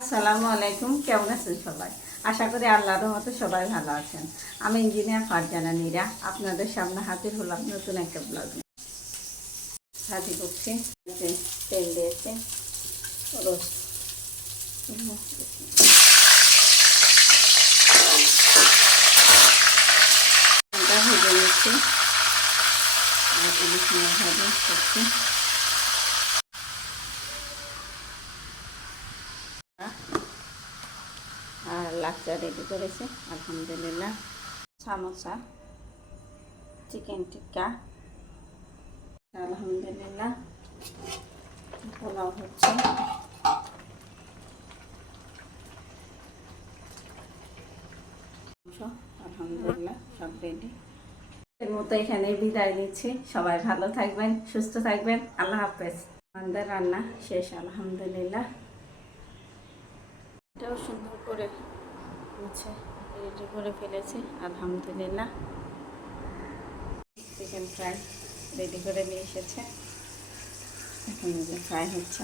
আসসালামু আলাইকুম, কেমন আছেন সবাই? আশা করি আল্লাহর রহমতে সবাই ভালো আছেন। আমি ইঞ্জিনিয়ার ফারজানা নীরা আপনাদের সামনে হাজির হলাম নতুন একটা ব্লগ ভাজি করছি। তেল দিয়েছি, রোস্ট ভেজে নিচ্ছি আর ইলিশ মাছ ভাজি করছি। আর লাচ্চা রেডি করেছি আলহামদুলিল্লাহ। সামোসা, চিকেন টিক্কা আলহামদুলিল্লাহ। পোলাও হচ্ছে, আলহামদুলিল্লাহ সব রেডি। এর মতো এখানে বিদায় নিচ্ছি। সবাই ভালো থাকবেন, সুস্থ থাকবেন। আল্লাহ হাফেজ। আমাদের রান্না শেষ আলহামদুলিল্লাহ। এটাও সুন্দর করে হচ্ছে রেডি করে ফেলেছি আলহামদুলিল্লাহ। চিকেন ফ্রাই রেডি করে নিয়ে এসেছে, এখন ফ্রাই হচ্ছে।